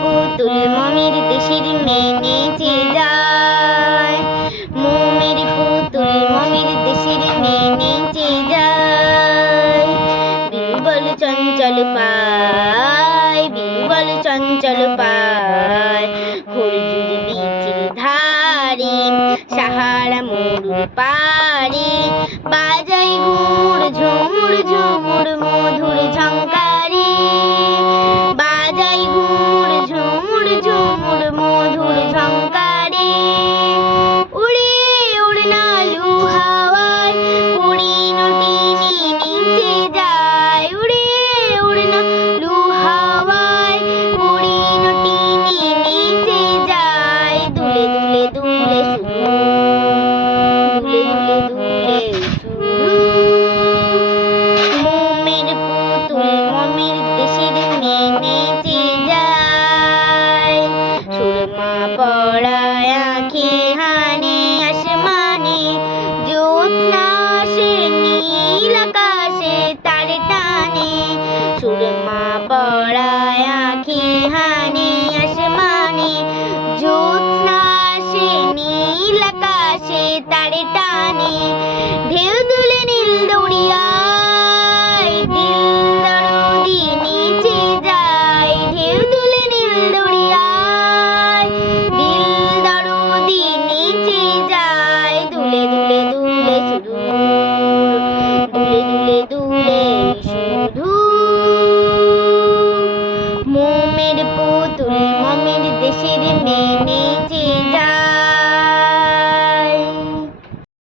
পুতুল মমির দেশের মেয়ে নেচে যায়। মোমের পুতুল মমির দেশের মেয়ে নেচে যায়। বিহবল চঞ্চল পায়, বিহবল চঞ্চল পায়, খরজুর বীচির ধারে, সাহারা মরুর পারে, বাজাই ঘুঙুর ঝুমুর ঝুমুর মধুর ঝংকারে, বাজাই ঘুঙুর ঝুমুর ঝুমুর মধুর ঝংকারে। উড়ে উড়না লু হাওয়ায়, উড়ি নটি নিচে যায়। উড়ে উড়না লু হাওয়ায়, উড়ি নটি নিচে যায়। দুলে দুলে দুলে শুধু, দুলে দুলে দুলে শুধু। মোমের পুতুল মমির দেশের মেয়ে নেচে যায়। সুরমা পড়ায় আঁখে হানে আসমানে, জ্যোৎস্না আসে নীল আকাশে তার টানে। সুরমা পড়ায় আঁখে হানে আসমানে, জ্যোৎস্না আসে নীল আকাশে তার টানে।